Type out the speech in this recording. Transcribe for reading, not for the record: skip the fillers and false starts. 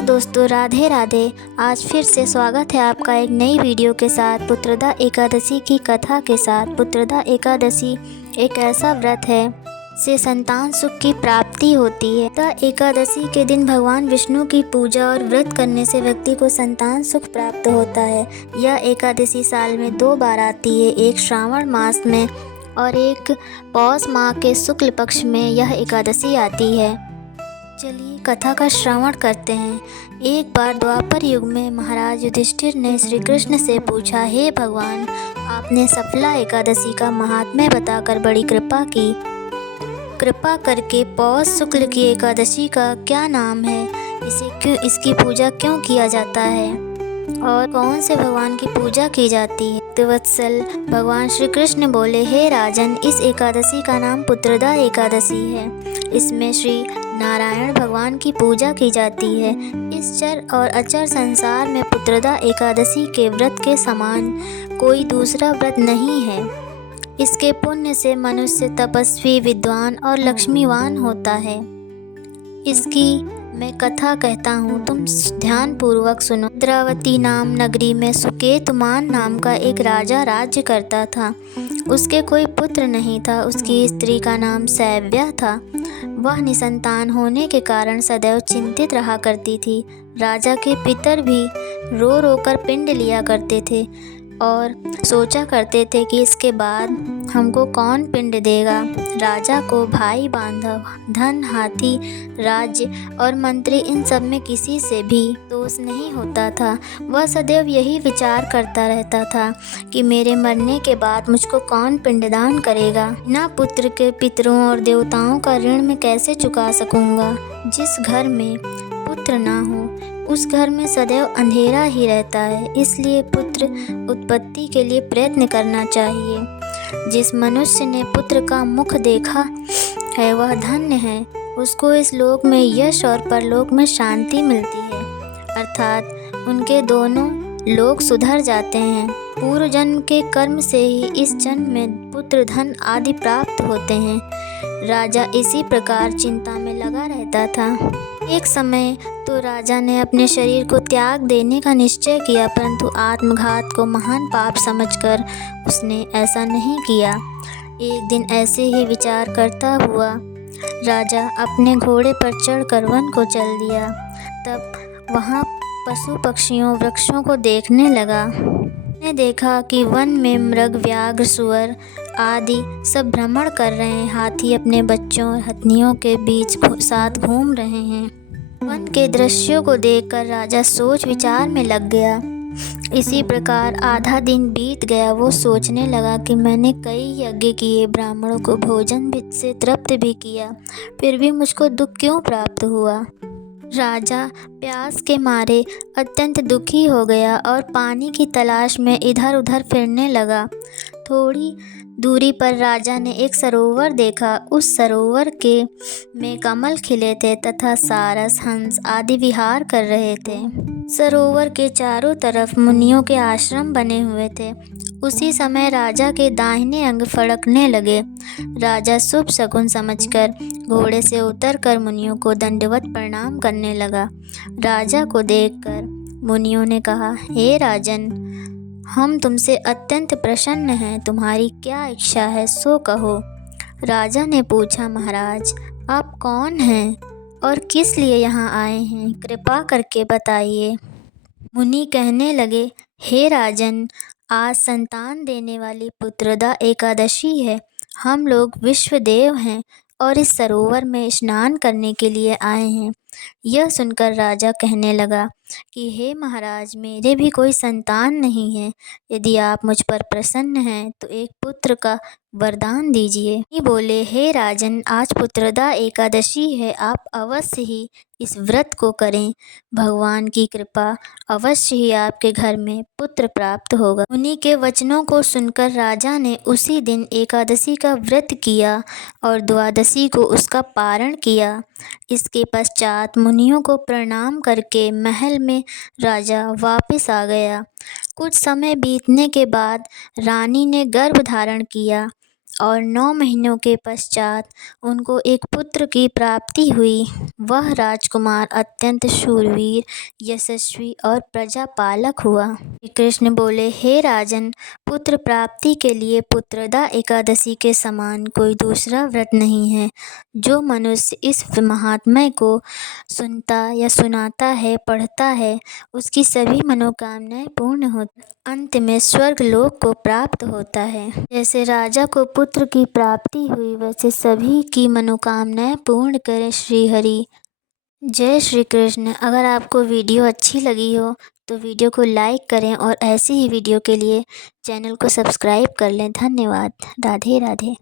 नमस्कार दोस्तों, राधे राधे। आज फिर से स्वागत है आपका एक नई वीडियो के साथ पुत्रदा एकादशी की कथा के साथ। पुत्रदा एकादशी एक ऐसा व्रत है से संतान सुख की प्राप्ति होती है। पुत्रदा एकादशी के दिन भगवान विष्णु की पूजा और व्रत करने से व्यक्ति को संतान सुख प्राप्त होता है। यह एकादशी साल में 2 बार आती है, एक श्रावण मास में और एक पौष माह के शुक्ल पक्ष में यह एकादशी आती है। चलिए कथा का श्रवण करते हैं। एक बार द्वापर युग में महाराज युधिष्ठिर ने श्री कृष्ण से पूछा, हे भगवान, आपने सफला एकादशी का महात्म्य बताकर बड़ी कृपा की। कृपा करके पौष शुक्ल की एकादशी का क्या नाम है, इसकी पूजा क्यों किया जाता है और कौन से भगवान की पूजा की जाती है। वत्सल भगवान श्री कृष्ण बोले, हे राजन, इस एकादशी का नाम पुत्रदा एकादशी है। इसमें श्री नारायण भगवान की पूजा की जाती है। इस चर और अचर संसार में पुत्रदा एकादशी के व्रत के समान कोई दूसरा व्रत नहीं है। इसके पुण्य से मनुष्य तपस्वी, विद्वान और लक्ष्मीवान होता है। इसकी मैं कथा कहता हूँ, तुम ध्यान पूर्वक सुनो। इंद्रावती नाम नगरी में सुकेतुमान नाम का एक राजा राज्य करता था। उसके कोई पुत्र नहीं था। उसकी स्त्री का नाम सैव्या था। वह निसंतान होने के कारण सदैव चिंतित रहा करती थी। राजा के पितर भी रो रो कर पिंड लिया करते थे और सोचा करते थे कि इसके बाद हमको कौन पिंड देगा। राजा को भाई बांधव, धन, हाथी, राज्य और मंत्री, इन सब में किसी से भी दोष नहीं होता था। वह सदैव यही विचार करता रहता था कि मेरे मरने के बाद मुझको कौन पिंडदान करेगा। ना पुत्र के पितरों और देवताओं का ऋण मैं कैसे चुका सकूंगा। जिस घर में पुत्र ना हो उस घर में सदैव अंधेरा ही रहता है। इसलिए पुत्र उत्पत्ति के लिए प्रयत्न करना चाहिए। जिस मनुष्य ने पुत्र का मुख देखा है वह धन्य है। उसको इस लोक में यश और परलोक में शांति मिलती है, अर्थात उनके दोनों लोक सुधर जाते हैं। पूर्व जन्म के कर्म से ही इस जन्म में पुत्र, धन आदि प्राप्त होते हैं। राजा इसी प्रकार चिंता में लगा रहता था। एक समय तो राजा ने अपने शरीर को त्याग देने का निश्चय किया, परंतु आत्मघात को महान पाप समझकर उसने ऐसा नहीं किया। एक दिन ऐसे ही विचार करता हुआ राजा अपने घोड़े पर चढ़कर वन को चल दिया। तब वहाँ पशु पक्षियों, वृक्षों को देखने लगा। उसने देखा कि वन में मृग, व्याघ्र, सुअर आदि सब भ्रमण कर रहे हैं। हाथी अपने बच्चों और हथनियों के बीच साथ घूम रहे हैं। वन के दृश्यों को देखकर राजा सोच विचार में लग गया। इसी प्रकार आधा दिन बीत गया। वो सोचने लगा कि मैंने कई यज्ञ किए, ब्राह्मणों को भोजन से तृप्त भी किया, फिर भी मुझको दुख क्यों प्राप्त हुआ। राजा प्यास के मारे अत्यंत दुखी हो गया और पानी की तलाश में इधर उधर फिरने लगा। थोड़ी दूरी पर राजा ने एक सरोवर देखा। उस सरोवर के में कमल खिले थे तथा सारस, हंस आदि विहार कर रहे थे। सरोवर के चारों तरफ मुनियों के आश्रम बने हुए थे। उसी समय राजा के दाहिने अंग फड़कने लगे। राजा शुभ शकुन समझकर घोड़े से उतरकर मुनियों को दंडवत प्रणाम करने लगा। राजा को देखकर मुनियों ने कहा, हे राजन, हम तुमसे अत्यंत प्रसन्न हैं। तुम्हारी क्या इच्छा है सो कहो। राजा ने पूछा, महाराज, आप कौन हैं और किस लिए यहाँ आए हैं, कृपा करके बताइए। मुनि कहने लगे, हे राजन, आज संतान देने वाली पुत्रदा एकादशी है। हम लोग विश्वदेव हैं और इस सरोवर में स्नान करने के लिए आए हैं। यह सुनकर राजा कहने लगा कि हे महाराज, मेरे भी कोई संतान नहीं है। यदि आप मुझ पर प्रसन्न हैं तो एक पुत्र का वरदान दीजिए। ये बोले, हे राजन, आज पुत्रदा एकादशी है, आप अवश्य ही इस व्रत को करें। भगवान की कृपा अवश्य ही आपके घर में पुत्र प्राप्त होगा। उन्हीं के वचनों को सुनकर राजा ने उसी दिन एकादशी का व्रत किया और द्वादशी को उसका पारण किया। इसके पश्चात मुनियों को प्रणाम करके महल में राजा वापस आ गया। कुछ समय बीतने के बाद रानी ने गर्भ धारण किया और 9 महीनों के पश्चात उनको एक पुत्र की प्राप्ति हुई। वह राजकुमार अत्यंत शूरवीर, यशस्वी और प्रजापालक हुआ। श्री कृष्ण बोले, हे राजन, पुत्र प्राप्ति के लिए पुत्रदा एकादशी के समान कोई दूसरा व्रत नहीं है। जो मनुष्य इस महात्म्य को सुनता या सुनाता है, पढ़ता है, उसकी सभी मनोकामनाएं पूर्ण होती, अंत में स्वर्ग लोक को प्राप्त होता है। जैसे राजा को पुत्र की प्राप्ति हुई, वैसे सभी की मनोकामनाएं पूर्ण करें श्री हरि। जय श्री कृष्ण। अगर आपको वीडियो अच्छी लगी हो तो वीडियो को लाइक करें और ऐसी ही वीडियो के लिए चैनल को सब्सक्राइब कर लें। धन्यवाद। राधे राधे।